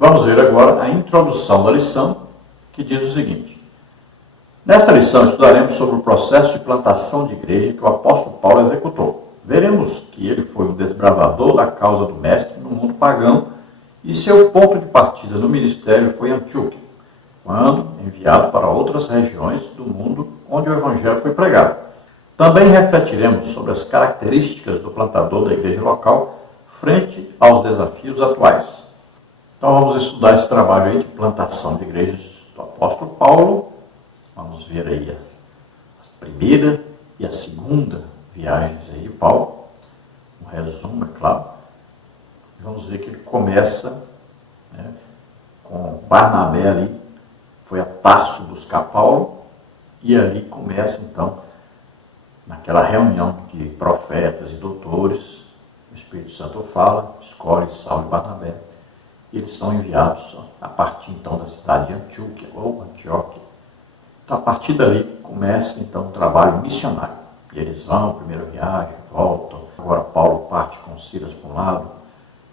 Vamos ver agora a introdução da lição, que diz o seguinte. Nesta lição estudaremos sobre o processo de plantação de igreja que o apóstolo Paulo executou. Veremos que ele foi um desbravador da causa do mestre no mundo pagão e seu ponto de partida no ministério foi Antioquia, quando enviado para outras regiões do mundo onde o evangelho foi pregado. Também refletiremos sobre as características do plantador da igreja local frente aos desafios atuais. Então vamos estudar esse trabalho aí de plantação de igrejas do apóstolo Paulo. Vamos ver aí a primeira e a segunda viagens aí de Paulo. Um resumo, é claro. Vamos ver que ele começa com Barnabé ali, foi a Tarso buscar Paulo, e ali começa então, naquela reunião de profetas e doutores, o Espírito Santo fala, escolhe Saulo e Barnabé, e eles são enviados a partir então da cidade de Antioquia, ou Antioquia. Então, a partir dali começa então o trabalho missionário. E eles vão, primeira viagem, voltam. Agora Paulo parte com Silas para um lado,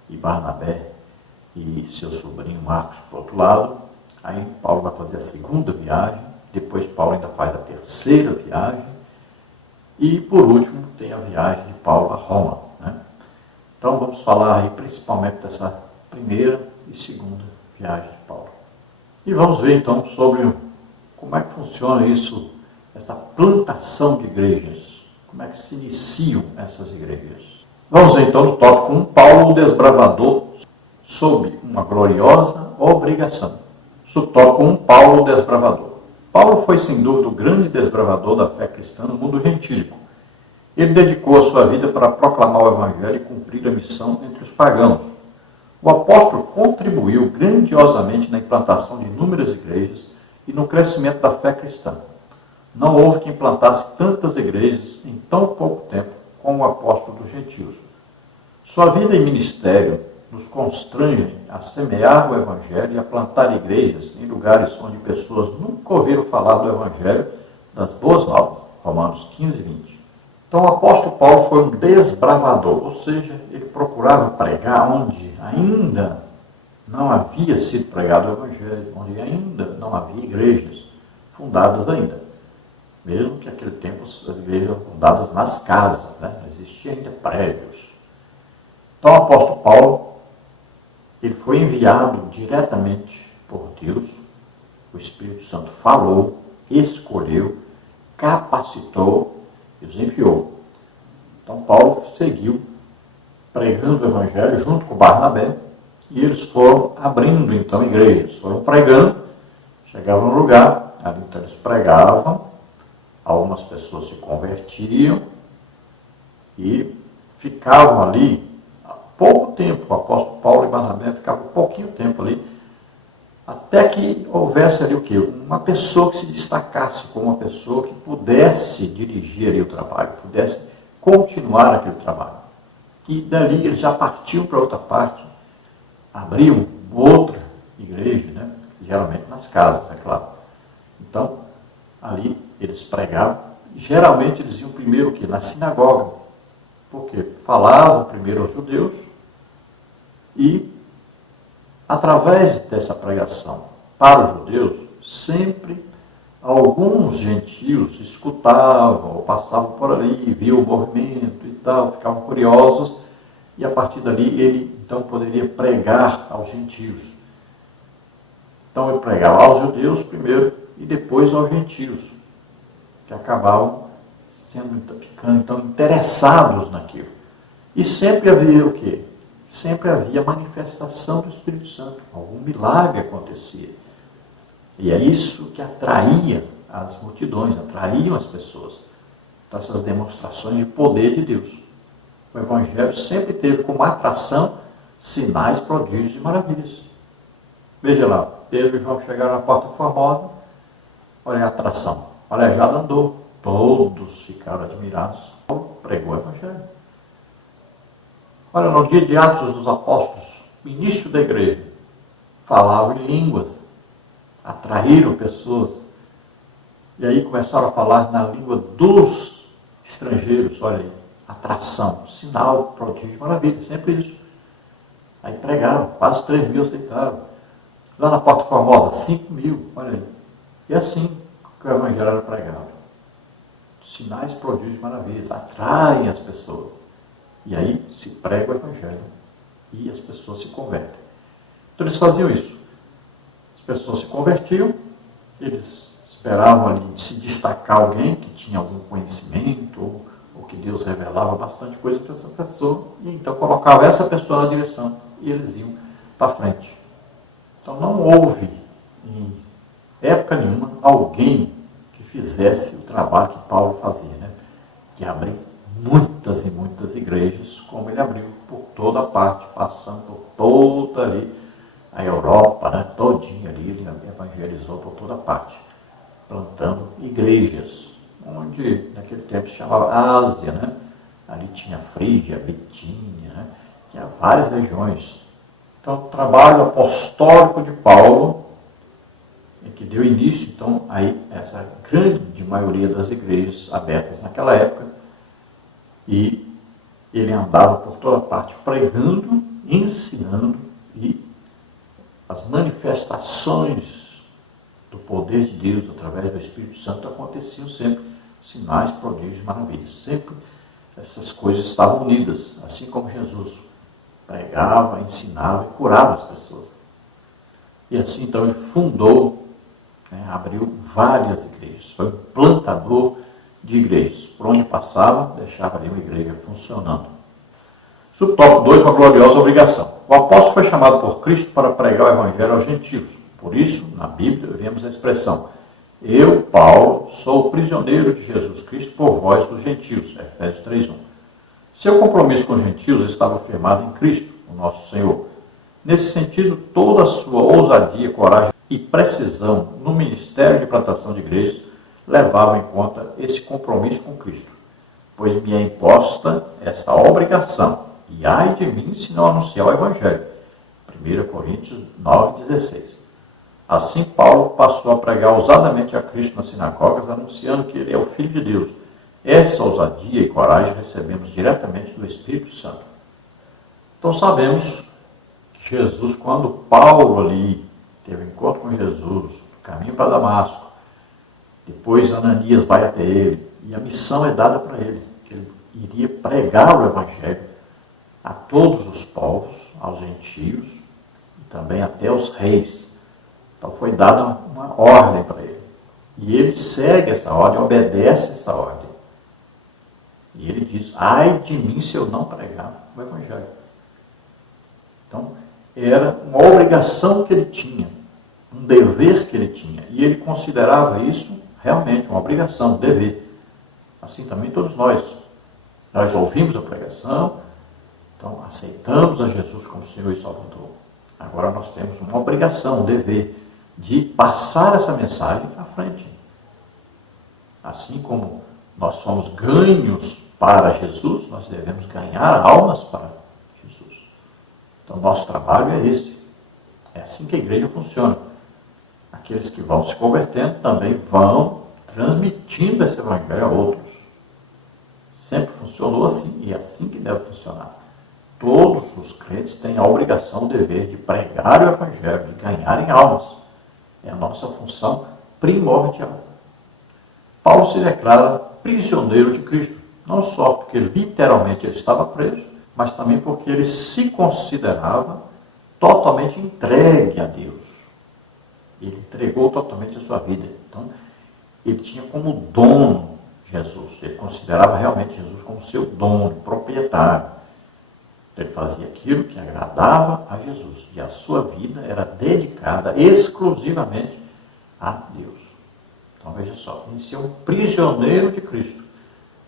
e Barnabé e seu sobrinho Marcos para o outro lado. Aí Paulo vai fazer a segunda viagem, depois Paulo ainda faz a terceira viagem, e por último tem a viagem de Paulo a Roma. Então vamos falar aí principalmente dessa primeira e segunda viagem de Paulo. E vamos ver então sobre como é que funciona isso, essa plantação de igrejas, como é que se iniciam essas igrejas. Vamos ver então no tópico 1, Paulo o desbravador sob uma gloriosa obrigação. Subtópico 1, Paulo o desbravador. Paulo foi sem dúvida o grande desbravador da fé cristã no mundo gentílico. Ele dedicou a sua vida para proclamar o evangelho e cumprir a missão entre os pagãos. O apóstolo contribuiu grandiosamente na implantação de inúmeras igrejas e no crescimento da fé cristã. Não houve quem plantasse tantas igrejas em tão pouco tempo como o apóstolo dos gentios. Sua vida e ministério nos constrangem a semear o evangelho e a plantar igrejas em lugares onde pessoas nunca ouviram falar do evangelho das boas novas. Romanos 15, 20. Então o apóstolo Paulo foi um desbravador, ou seja, ele procurava pregar onde ainda não havia sido pregado o evangelho, onde ainda não havia igrejas fundadas ainda. Mesmo que naquele tempo as igrejas eram fundadas nas casas, não existiam ainda prédios. Então o apóstolo Paulo, ele foi enviado diretamente por Deus, o Espírito Santo falou, escolheu, capacitou e os enviou. Então Paulo seguiu pregando o evangelho junto com Barnabé, e eles foram abrindo então igrejas, foram pregando, chegavam no lugar, ali então eles pregavam, algumas pessoas se convertiam e ficavam ali há pouco tempo. O apóstolo Paulo e Barnabé ficavam pouquinho tempo ali, até que houvesse ali o quê? Uma pessoa que se destacasse como uma pessoa que pudesse dirigir ali o trabalho, pudesse continuar aquele trabalho. E dali eles já partiam para outra parte, abriam outra igreja, geralmente nas casas, é claro. Então, ali eles pregavam, geralmente eles iam primeiro o quê? Nas sinagogas, porque falavam primeiro aos judeus e, através dessa pregação para os judeus, sempre alguns gentios escutavam ou passavam por ali, viam o movimento e tal, ficavam curiosos, e a partir dali ele então poderia pregar aos gentios. Então ele pregava aos judeus primeiro e depois aos gentios, que acabavam ficando então interessados naquilo. E sempre havia o quê? Sempre havia manifestação do Espírito Santo, algum milagre acontecia. E é isso que atraía as multidões, atraíam as pessoas. Então, essas demonstrações de poder de Deus. O Evangelho sempre teve como atração sinais, prodígios e maravilhas. Veja lá, Pedro e João chegaram na Porta Formosa, olha a atração. O aleijado andou, todos ficaram admirados. Paulo pregou o Evangelho. Olha, no dia de Atos dos Apóstolos, o início da igreja, falavam em línguas, atraíram pessoas, e aí começaram a falar na língua dos estrangeiros. Olha aí, atração, sinal, prodígio, maravilha, sempre isso. Aí pregaram, quase 3.000 aceitaram. Lá na Porta Formosa, 5.000, olha aí. E assim que o Evangelho era pregado. Sinais, prodígios e maravilhas atraem as pessoas. E aí se prega o Evangelho e as pessoas se convertem. Então eles faziam isso. As pessoas se convertiam, eles esperavam ali se destacar alguém que tinha algum conhecimento, ou que Deus revelava bastante coisa para essa pessoa, e então colocava essa pessoa na direção e eles iam para frente. Então não houve, em época nenhuma, alguém que fizesse o trabalho que Paulo fazia, né? Que abrir muitas e muitas igrejas, como ele abriu por toda a parte, passando por toda ali a Europa, né? Todinha ali, ele evangelizou por toda a parte, plantando igrejas, onde naquele tempo se chamava Ásia, né? Ali tinha Frígia, Bitínia, né? Tinha várias regiões. Então, o trabalho apostólico de Paulo, que deu início, então, aí, essa grande maioria das igrejas abertas naquela época, e ele andava por toda parte pregando, ensinando, e as manifestações do poder de Deus através do Espírito Santo aconteciam sempre, sinais, prodígios e maravilhas. Sempre essas coisas estavam unidas, assim como Jesus pregava, ensinava e curava as pessoas. E assim, então, ele fundou, né, abriu várias igrejas. Foi um plantador de igrejas. Por onde passava, deixava ali uma igreja funcionando. Subtópico 2, uma gloriosa obrigação. O apóstolo foi chamado por Cristo para pregar o evangelho aos gentios. Por isso, na Bíblia, vemos a expressão: eu, Paulo, sou o prisioneiro de Jesus Cristo por vós dos gentios. Efésios 3:1. Seu compromisso com os gentios estava firmado em Cristo, o nosso Senhor. Nesse sentido, toda a sua ousadia, coragem e precisão no ministério de plantação de igrejas levavam em conta esse compromisso com Cristo. Pois me é imposta esta obrigação, e ai de mim se não anunciar o Evangelho. 1 Coríntios 9:16. Assim, Paulo passou a pregar ousadamente a Cristo nas sinagogas, anunciando que ele é o Filho de Deus. Essa ousadia e coragem recebemos diretamente do Espírito Santo. Então sabemos que Jesus, quando Paulo ali teve um encontro com Jesus, no caminho para Damasco, depois Ananias vai até ele, e a missão é dada para ele, que ele iria pregar o Evangelho a todos os povos, aos gentios, e também até aos reis. Então foi dada uma ordem para ele. E ele segue essa ordem, obedece essa ordem. E ele diz: ai de mim se eu não pregar o Evangelho. Então, era uma obrigação que ele tinha, um dever que ele tinha. E ele considerava isso realmente uma obrigação, um dever. Assim também todos nós. Nós ouvimos a pregação, então aceitamos a Jesus como Senhor e Salvador. Agora nós temos uma obrigação, um dever de passar essa mensagem à frente. Assim como nós somos ganhos para Jesus, nós devemos ganhar almas para Jesus. Então, nosso trabalho é esse. É assim que a igreja funciona. Aqueles que vão se convertendo também vão transmitindo esse evangelho a outros. Sempre funcionou assim e é assim que deve funcionar. Todos os crentes têm a obrigação, o dever de pregar o evangelho, de ganharem almas. É a nossa função primordial. Paulo se declara prisioneiro de Cristo, não só porque literalmente ele estava preso, mas também porque ele se considerava totalmente entregue a Deus. Ele entregou totalmente a sua vida. Então, ele tinha como dono Jesus. Ele considerava realmente Jesus como seu dono, proprietário. Ele fazia aquilo que agradava a Jesus. E a sua vida era dedicada exclusivamente a Deus. Então, veja só, ele é um prisioneiro de Cristo.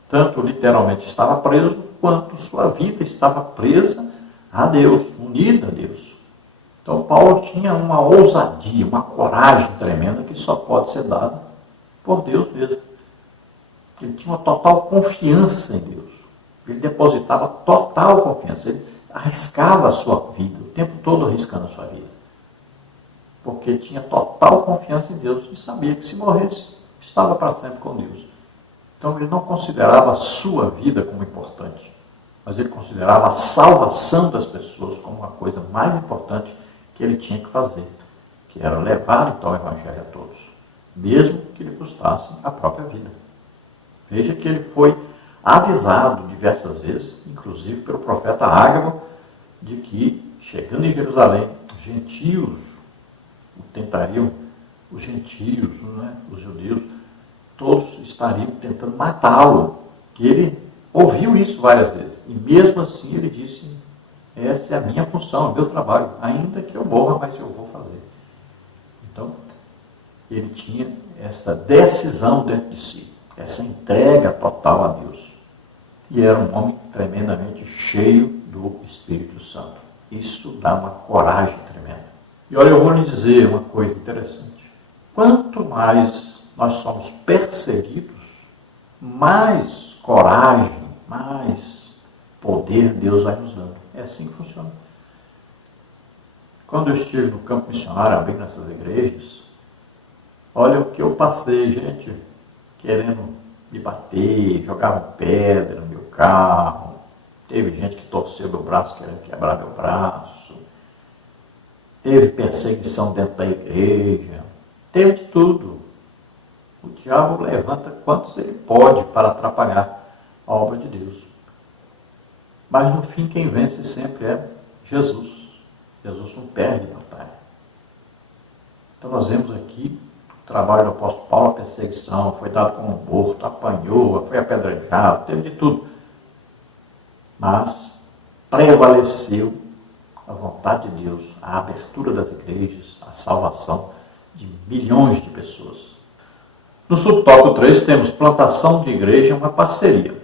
Tanto literalmente estava preso, quanto sua vida estava presa a Deus, unida a Deus. Então, Paulo tinha uma ousadia, uma coragem tremenda que só pode ser dada por Deus mesmo. Ele tinha uma total confiança em Deus. Ele depositava total confiança. Ele arriscava a sua vida, o tempo todo arriscando a sua vida. Porque tinha total confiança em Deus e sabia que se morresse, estava para sempre com Deus. Então ele não considerava a sua vida como importante, mas ele considerava a salvação das pessoas como uma coisa mais importante que ele tinha que fazer. que era levar então o Evangelho a todos, mesmo que lhe custasse a própria vida. Veja que ele foi avisado diversas vezes, inclusive pelo profeta Ágabo, de que, chegando em Jerusalém, os gentios o tentariam, os gentios, os judeus, todos estariam tentando matá-lo. E ele ouviu isso várias vezes. E mesmo assim ele disse, essa é a minha função, é o meu trabalho, ainda que eu morra, mas eu vou fazer. Então, ele tinha essa decisão dentro de si, essa entrega total a Deus. E era um homem tremendamente cheio do Espírito Santo. Isso dá uma coragem tremenda. E olha, eu vou lhe dizer uma coisa interessante. Quanto mais nós somos perseguidos, mais coragem, mais poder Deus vai nos dando. É assim que funciona. Quando eu estive no campo missionário, abrindo essas igrejas, olha o que eu passei, gente, querendo me bater, jogavam pedra no meu carro, teve gente que torceu meu braço, querendo quebrar meu braço, teve perseguição dentro da igreja, teve de tudo. O diabo levanta quantos ele pode para atrapalhar a obra de Deus. Mas no fim quem vence sempre é Jesus. Jesus não perde batalha. Então nós vemos aqui o trabalho do apóstolo Paulo, a perseguição, foi dado como morto, apanhou, foi apedrejado, teve de tudo. Mas prevaleceu a vontade de Deus, a abertura das igrejas, a salvação de milhões de pessoas. No subtópico 3 temos plantação de igreja, uma parceria.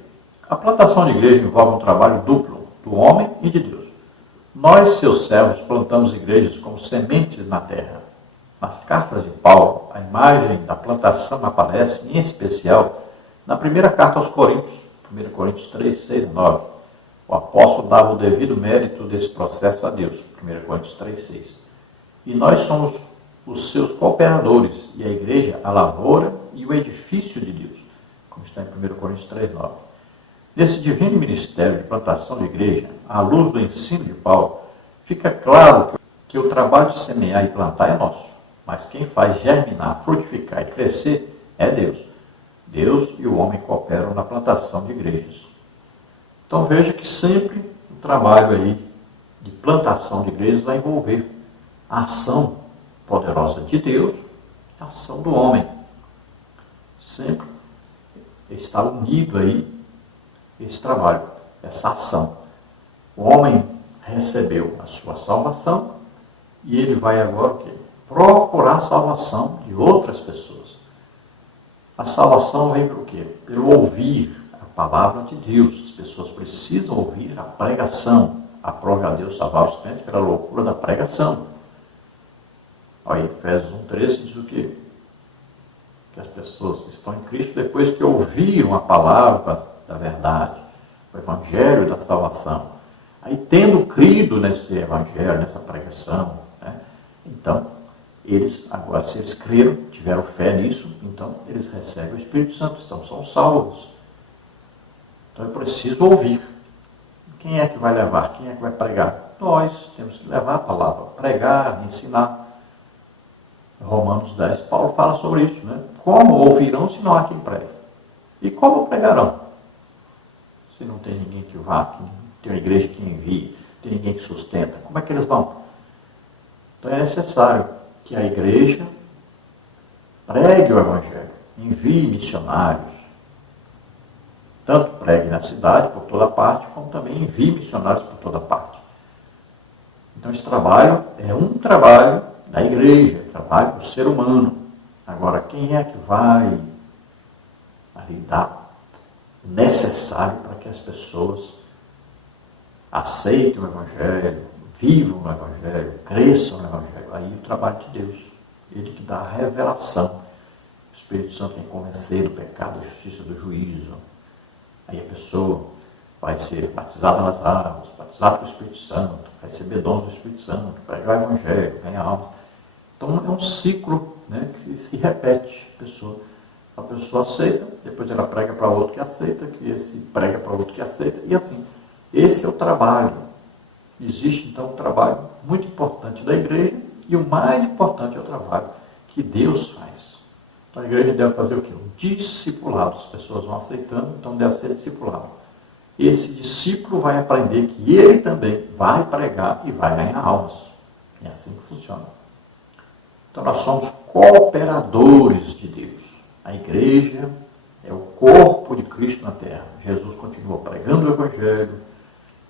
A plantação de igreja envolve um trabalho duplo, do homem e de Deus. Nós, seus servos, plantamos igrejas como sementes na terra. Nas cartas de Paulo, a imagem da plantação aparece, em especial, na primeira carta aos Coríntios, 1 Coríntios 3, 6 e 9. O apóstolo dava o devido mérito desse processo a Deus, 1 Coríntios 3, 6. E nós somos os seus cooperadores, e a igreja, a lavoura e o edifício de Deus, como está em 1 Coríntios 3, 9. Nesse divino ministério de plantação de igreja, à luz do ensino de Paulo, fica claro que o trabalho de semear e plantar é nosso, mas quem faz germinar, frutificar e crescer é Deus. Deus e o homem cooperam na plantação de igrejas. Então veja que sempre o trabalho aí de plantação de igrejas vai envolver a ação poderosa de Deus e a ação do homem. Sempre está unido aí esse trabalho, essa ação. O homem recebeu a sua salvação e ele vai agora o quê? Procurar a salvação de outras pessoas. A salvação vem pelo quê? Pelo ouvir a palavra de Deus. As pessoas precisam ouvir a pregação. Aprove a Deus salvar os crentes pela loucura da pregação. Aí, Efésios 1,13 diz o quê? Que as pessoas estão em Cristo depois que ouviram a palavra da verdade, o evangelho da salvação. Aí, tendo crido nesse evangelho, nessa pregação, então, eles, agora, se eles creram, tiveram fé nisso, então eles recebem o Espírito Santo, então são salvos. Então é preciso ouvir. Quem é que vai levar? Quem é que vai pregar? Nós temos que levar a palavra, pregar, ensinar. Romanos 10, Paulo fala sobre isso, Como ouvirão se não há quem pregue? E como pregarão? Se não tem ninguém que vá, que tem uma igreja que envie, tem ninguém que sustenta, como é que eles vão? Então é necessário que a igreja pregue o evangelho, envie missionários, tanto pregue na cidade, por toda parte, como também envie missionários por toda parte. Então esse trabalho é um trabalho da igreja, trabalho do ser humano. Agora, quem é que vai ali dar o necessário para que as pessoas aceitem o evangelho, vivam o evangelho, cresçam no evangelho? Aí o trabalho de Deus, ele que dá a revelação. O Espírito Santo vem convencer do pecado, da justiça, do juízo. Aí a pessoa vai ser batizada nas águas, batizada com o Espírito Santo, receber dons do Espírito Santo, pregar o evangelho, ganhar almas. Então é um ciclo que se repete. A pessoa aceita, depois ela prega para outro que aceita, que esse prega para outro que aceita, e assim. Esse é o trabalho. Existe então um trabalho muito importante da igreja E o mais importante é o trabalho que Deus faz. Então a igreja deve fazer o quê? Um discipulado. As pessoas vão aceitando, então deve ser discipulado. Esse discípulo vai aprender que ele também vai pregar e vai ganhar almas. É assim que funciona. Então nós somos cooperadores de Deus. A igreja é o corpo de Cristo na terra. Jesus continua pregando o Evangelho,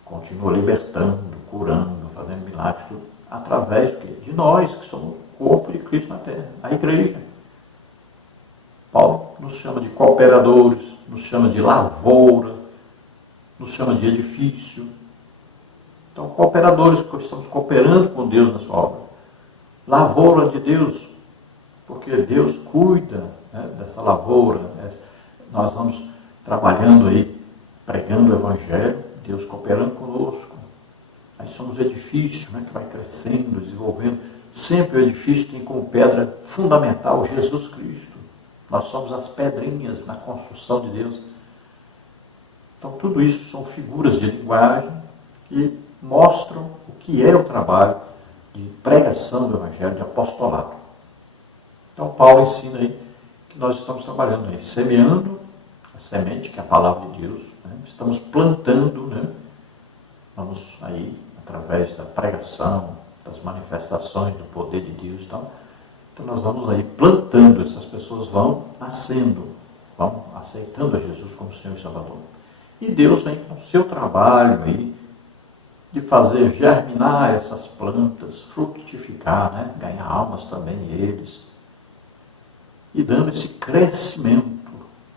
continua libertando, curando, fazendo milagres, tudo, através do quê? De nós, que somos o corpo de Cristo na terra, a igreja. Paulo nos chama de cooperadores, nos chama de lavoura, nos chama de edifício. Então, cooperadores, porque estamos cooperando com Deus na sua obra. Lavoura de Deus, porque Deus cuida, né, dessa lavoura. Né? Nós vamos trabalhando aí, pregando o Evangelho, Deus cooperando conosco. Aí somos edifício, né, que vai crescendo, desenvolvendo. Sempre o edifício tem como pedra fundamental Jesus Cristo. Nós somos as pedrinhas na construção de Deus. Então, tudo isso são figuras de linguagem que mostram o que é o trabalho de pregação do Evangelho, de apostolado. Então, Paulo ensina aí que nós estamos trabalhando aí, semeando a semente, que é a palavra de Deus, né? Estamos plantando, né? Vamos aí, através da pregação, das manifestações do poder de Deus e tal. Então, nós vamos aí plantando, essas pessoas vão nascendo, vão aceitando a Jesus como Senhor e Salvador. E Deus vem com o seu trabalho aí, de fazer germinar essas plantas, frutificar, né? Ganhar almas também eles. E dando esse crescimento.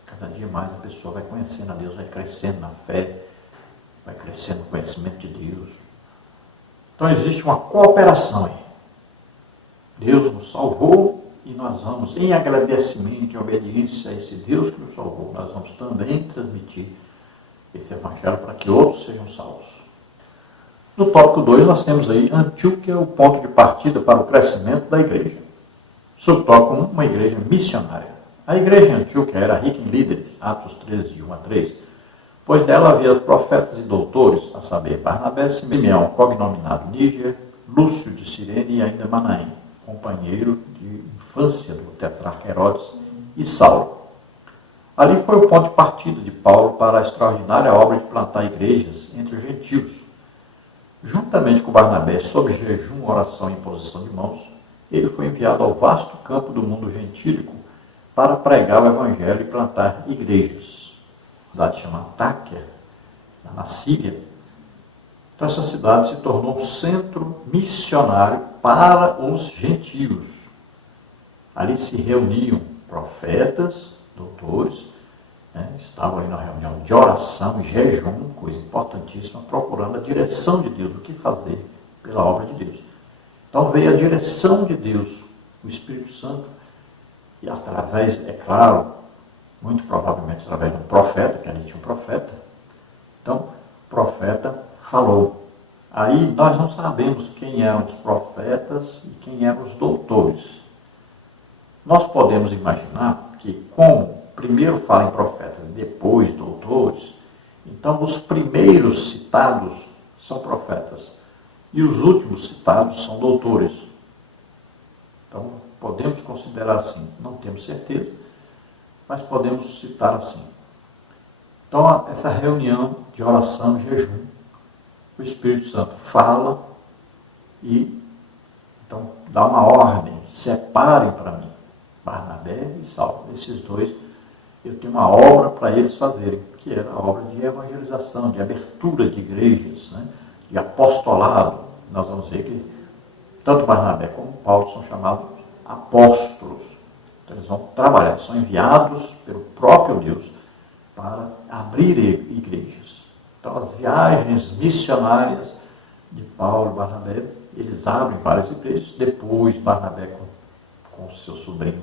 Cada dia mais a pessoa vai conhecendo a Deus, vai crescendo na fé, vai crescendo no conhecimento de Deus. Então existe uma cooperação aí. Deus nos salvou e nós vamos, em agradecimento e obediência a esse Deus que nos salvou, nós vamos também transmitir esse Evangelho para que outros sejam salvos. No tópico 2 nós temos aí Antioquia, o ponto de partida para o crescimento da igreja. Subtópico 1, uma igreja missionária. A igreja em Antioquia era rica em líderes, Atos 13, de 1 a 3, pois dela havia profetas e doutores, a saber, Barnabé, Simeão, cognominado Níger, Lúcio de Cirene e ainda Manaém, companheiro de infância do tetrarca Herodes, e Saulo. Ali foi o ponto de partida de Paulo para a extraordinária obra de plantar igrejas entre os gentios. Juntamente com Barnabé, sob jejum, oração e imposição de mãos, ele foi enviado ao vasto campo do mundo gentílico para pregar o Evangelho e plantar igrejas. A cidade chama Antáquia, na Síria. Então essa cidade se tornou um centro missionário para os gentios. Ali se reuniam profetas, doutores, né? Estavam ali na reunião de oração e jejum, coisa importantíssima, procurando a direção de Deus, o que fazer pela obra de Deus. Então veio a direção de Deus, o Espírito Santo, e através, é claro, muito provavelmente através de um profeta, que ali tinha um profeta. Então, o profeta falou. Aí nós não sabemos quem eram os profetas e quem eram os doutores. Nós podemos imaginar que, como primeiro fala em profetas e depois doutores, então os primeiros citados são profetas e os últimos citados são doutores. Então, podemos considerar assim, não temos certeza, mas podemos citar assim. Então, essa reunião de oração e jejum, o Espírito Santo fala e então dá uma ordem, separem para mim Barnabé e Saulo. Esses dois, eu tenho uma obra para eles fazerem, que era a obra de evangelização, de abertura de igrejas, né? De apostolado. Nós vamos ver que tanto Barnabé como Paulo são chamados apóstolos. Então, eles vão trabalhar, são enviados pelo próprio Deus para abrir igrejas. Então, as viagens missionárias de Paulo e Barnabé, eles abrem várias igrejas. Depois, Barnabé com o seu sobrinho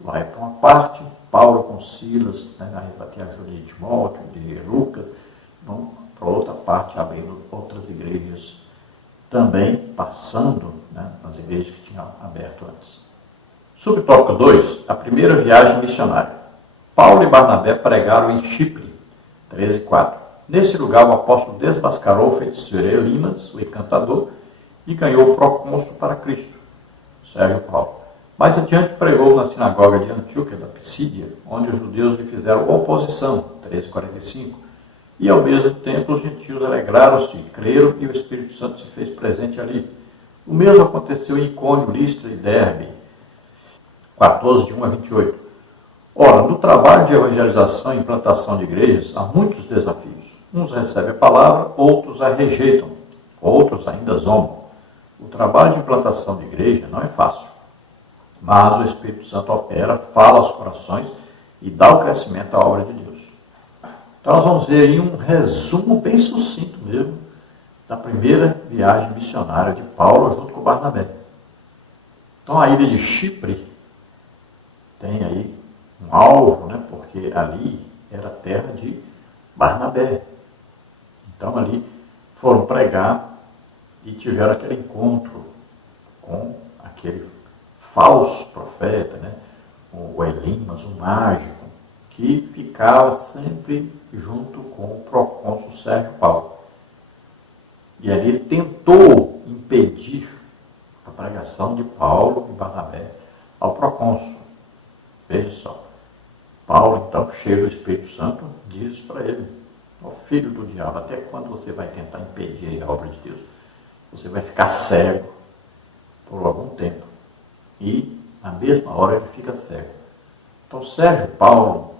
vai para uma parte, Paulo com Silas, né, vai ter a ajuda de Timóteo, de Lucas, vão para outra parte, abrindo outras igrejas, também passando, né, nas igrejas que tinham aberto antes. Subtópico 2, a primeira viagem missionária. Paulo e Barnabé pregaram em Chipre, 13:4. Nesse lugar, o apóstolo desmascarou o feiticeiro Elimas, o encantador, e ganhou o procônsul para Cristo. Sérgio Paulo. Mais adiante pregou na sinagoga de Antioquia da Pisídia, onde os judeus lhe fizeram oposição, 13:45, e ao mesmo tempo os gentios alegraram-se, creram e o Espírito Santo se fez presente ali. O mesmo aconteceu em Icônio, Listra e Derbe, 14, de 1 a 28. Ora, no trabalho de evangelização e implantação de igrejas, há muitos desafios. Uns recebem a palavra, outros a rejeitam, outros ainda zombam. O trabalho de implantação de igreja não é fácil, mas o Espírito Santo opera, fala aos corações e dá o crescimento à obra de Deus. Então nós vamos ver aí um resumo bem sucinto mesmo da primeira viagem missionária de Paulo junto com Barnabé. Então a ilha de Chipre tem aí um alvo, né, porque ali era a terra de Barnabé. Então ali foram pregar e tiveram aquele encontro com aquele falso profeta, né, o Elimas, o mágico, que ficava sempre junto com o procônsul Sérgio Paulo. E ali ele tentou impedir a pregação de Paulo e Barnabé ao procônsul. Veja só. Paulo, então, cheio do Espírito Santo, diz para ele: ó filho do diabo, até quando você vai tentar impedir a obra de Deus? Você vai ficar cego por algum tempo. E, na mesma hora, ele fica cego. Então, Sérgio Paulo,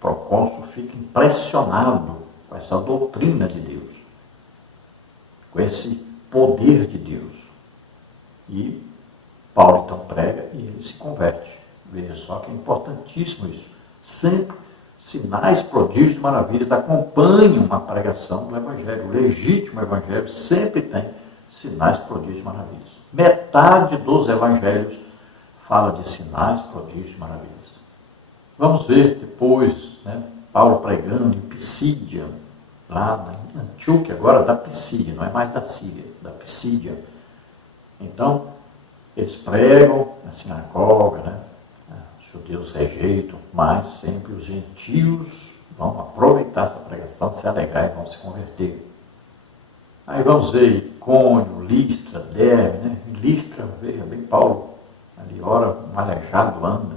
procônsul, fica impressionado com essa doutrina de Deus, com esse poder de Deus. E Paulo, então, prega e ele se converte. Veja só que é importantíssimo isso. Sempre sinais, prodígios e maravilhas acompanham a pregação do Evangelho. O legítimo Evangelho sempre tem sinais, prodígios e maravilhas. Metade dos Evangelhos fala de sinais, prodígios e maravilhas. Vamos ver depois, né, Paulo pregando em Pisídia, lá em Antioquia, agora da Pisídia, não é mais da Síria, da Pisídia. Então, eles pregam na sinagoga, né? Os judeus rejeitam, mas sempre os gentios vão aproveitar essa pregação, se alegrar e vão se converter. Aí vamos ver Icônio, Listra, Derbe, né? Em Listra, veja bem, Paulo, ali ora, um aleijado anda.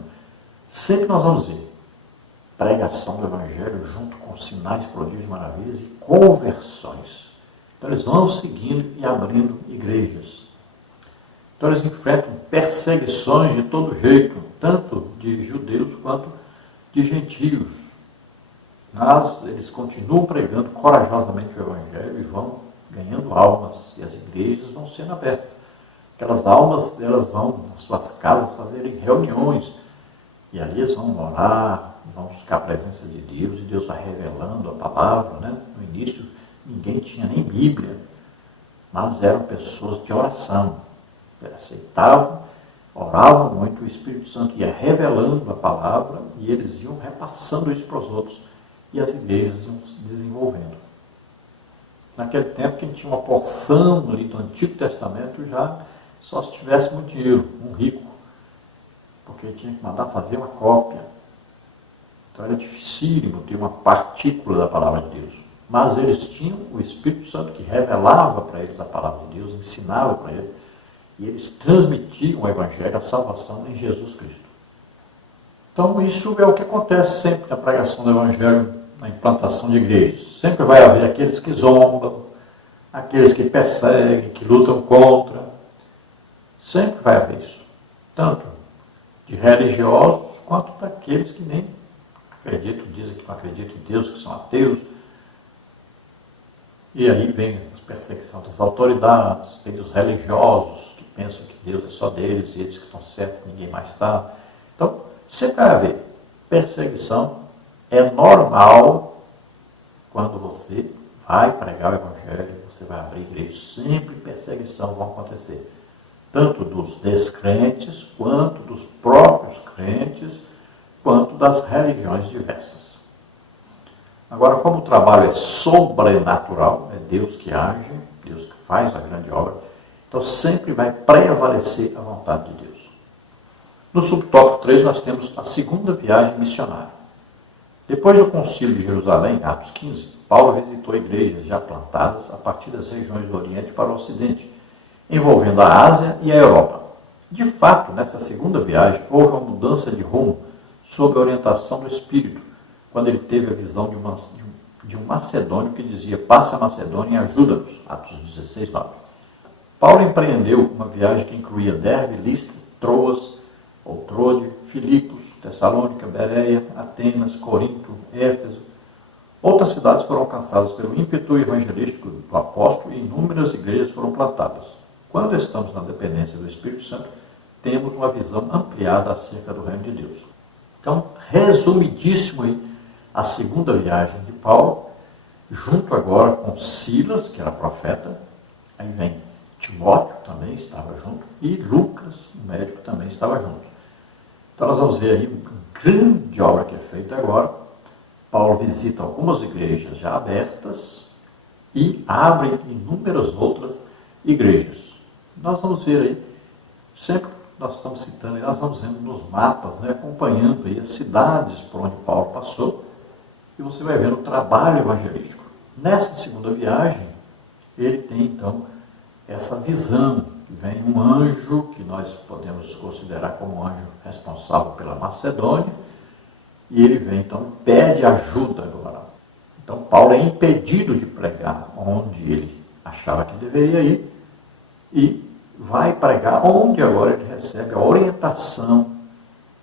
Sempre nós vamos ver pregação do Evangelho junto com sinais, prodígios, maravilhas e conversões. Então eles vão seguindo e abrindo igrejas. Então eles enfrentam perseguições de todo jeito, tanto de judeus quanto de gentios. Mas eles continuam pregando corajosamente o Evangelho e vão ganhando almas, e as igrejas vão sendo abertas. Aquelas almas, elas vão nas suas casas fazerem reuniões, e ali eles vão orar, vão buscar a presença de Deus, e Deus vai revelando a palavra, né? No início, ninguém tinha nem Bíblia, mas eram pessoas de oração. Aceitavam, oravam muito, o Espírito Santo ia revelando a palavra, e eles iam repassando isso para os outros, e as igrejas iam se desenvolvendo. Naquele tempo, quem tinha uma porção ali do Antigo Testamento já só se tivesse muito dinheiro, um rico, porque tinha que mandar fazer uma cópia. Então era dificílimo ter uma partícula da palavra de Deus. Mas eles tinham o Espírito Santo que revelava para eles a palavra de Deus, ensinava para eles, e eles transmitiam o Evangelho, a salvação em Jesus Cristo. Então isso é o que acontece sempre na pregação do Evangelho, na implantação de igrejas. Sempre vai haver aqueles que zombam, aqueles que perseguem, que lutam contra. Sempre vai haver isso. Tanto de religiosos, quanto daqueles que nem acreditam, dizem que não acreditam em Deus, que são ateus. E aí vem a perseguição das autoridades, vem dos religiosos, que pensam que Deus é só deles, e eles que estão certos, ninguém mais está. Então, sempre vai haver perseguição. É normal quando você vai pregar o Evangelho, você vai abrir igreja, sempre perseguição vai acontecer. Tanto dos descrentes, quanto dos próprios crentes, quanto das religiões diversas. Agora, como o trabalho é sobrenatural, é Deus que age, Deus que faz a grande obra, então sempre vai prevalecer a vontade de Deus. No subtópico 3, nós temos a segunda viagem missionária. Depois do concílio de Jerusalém, Atos 15, Paulo visitou igrejas já plantadas a partir das regiões do Oriente para o Ocidente, envolvendo a Ásia e a Europa. De fato, nessa segunda viagem, houve uma mudança de rumo sob a orientação do Espírito, quando ele teve a visão de um macedônio que dizia: passa a Macedônia e ajuda-nos. Atos 16, 9. Paulo empreendeu uma viagem que incluía Derbe, Listra, Troas, ou Trode, Filipos, Tessalônica, Bereia, Atenas, Corinto, Éfeso. Outras cidades foram alcançadas pelo ímpeto evangelístico do apóstolo e inúmeras igrejas foram plantadas. Quando estamos na dependência do Espírito Santo, temos uma visão ampliada acerca do reino de Deus. Então, resumidíssimo aí, a segunda viagem de Paulo, junto agora com Silas, que era profeta, aí vem Timóteo, também estava junto, e Lucas, o médico, também estava junto. Então nós vamos ver aí uma grande obra que é feita agora. Paulo visita algumas igrejas já abertas e abre inúmeras outras igrejas. Nós vamos ver aí, sempre nós estamos citando, nós vamos vendo nos mapas, né, acompanhando aí as cidades por onde Paulo passou, e você vai vendo o trabalho evangelístico. Nessa segunda viagem, ele tem então essa visão, que vem um anjo, que nós podemos considerar como um anjo responsável pela Macedônia, e ele vem então, pede ajuda agora. Então Paulo é impedido de pregar onde ele achava que deveria ir, e vai pregar onde agora ele recebe a orientação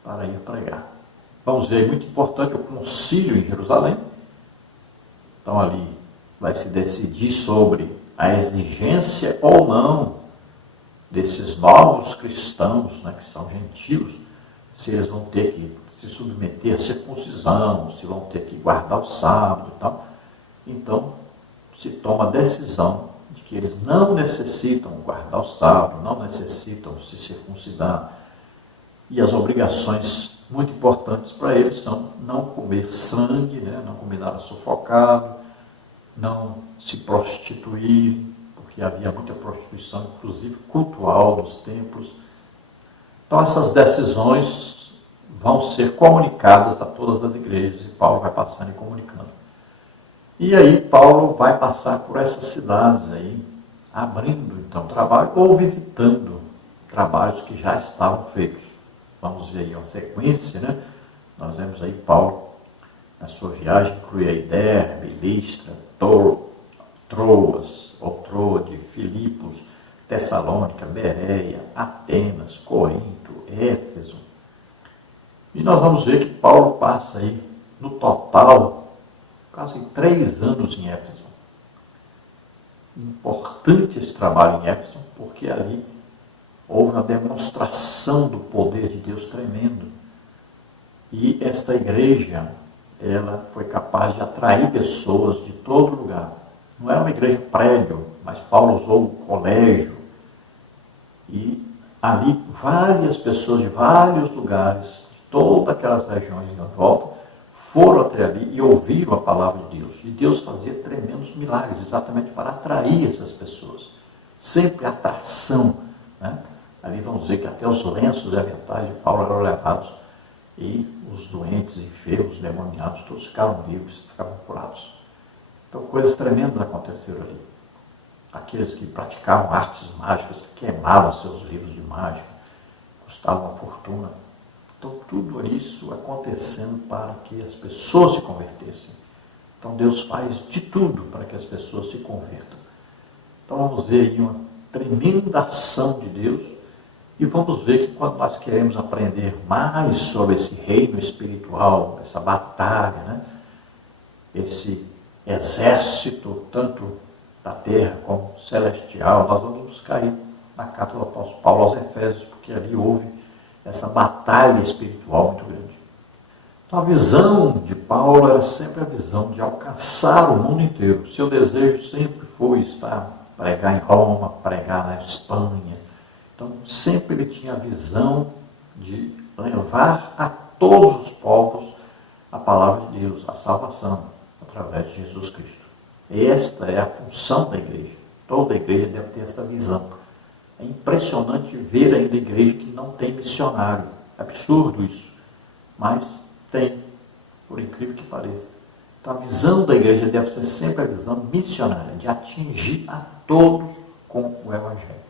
para ir pregar. Vamos ver, muito importante, o concílio em Jerusalém. Então ali vai se decidir sobre a exigência ou não desses novos cristãos, né, que são gentios, se eles vão ter que se submeter à circuncisão, se vão ter que guardar o sábado e tal. Então, se toma a decisão de que eles não necessitam guardar o sábado, não necessitam se circuncidar. E as obrigações muito importantes para eles são não comer sangue, né, não comer nada sufocado, não se prostituir, porque havia muita prostituição, inclusive cultural nos templos. Então essas decisões vão ser comunicadas a todas as igrejas, e Paulo vai passando e comunicando. E aí Paulo vai passar por essas cidades aí, abrindo então trabalho ou visitando trabalhos que já estavam feitos. Vamos ver aí uma sequência, né? Nós vemos aí Paulo, na sua viagem, inclui aí Derbe, Listra, Troas, ou Trode, Filipos, Tessalônica, Bereia, Atenas, Corinto, Éfeso. E nós vamos ver que Paulo passa aí, no total, quase 3 anos em Éfeso. Importante esse trabalho em Éfeso, porque ali houve uma demonstração do poder de Deus tremendo. E esta igreja, ela foi capaz de atrair pessoas de todo lugar. Não era uma igreja prédio, mas Paulo usou o colégio. E ali várias pessoas de vários lugares, de todas aquelas regiões em volta, foram até ali e ouviram a palavra de Deus. E Deus fazia tremendos milagres, exatamente para atrair essas pessoas. Sempre atração, né? Ali vamos ver que até os lenços e aventais de Paulo eram levados, e os doentes, enfermos, demoniados, todos ficaram livres, ficavam curados. Então coisas tremendas aconteceram ali. Aqueles que praticavam artes mágicas, queimavam seus livros de mágica, custavam uma fortuna. Então tudo isso acontecendo para que as pessoas se convertessem. Então Deus faz de tudo para que as pessoas se convertam. Então vamos ver aí uma tremenda ação de Deus. E vamos ver que quando nós queremos aprender mais sobre esse reino espiritual, essa batalha, né? Esse exército, tanto da terra como celestial, nós vamos buscar aí na carta do apóstolo Paulo aos Efésios, porque ali houve essa batalha espiritual muito grande. Então a visão de Paulo era sempre a visão de alcançar o mundo inteiro. Seu desejo sempre foi pregar em Roma, pregar na Espanha. Então, sempre ele tinha a visão de levar a todos os povos a palavra de Deus, a salvação, através de Jesus Cristo. Esta é a função da igreja. Toda igreja deve ter esta visão. É impressionante ver ainda igreja que não tem missionário. É absurdo isso. Mas tem, por incrível que pareça. Então, a visão da igreja deve ser sempre a visão missionária, de atingir a todos com o Evangelho.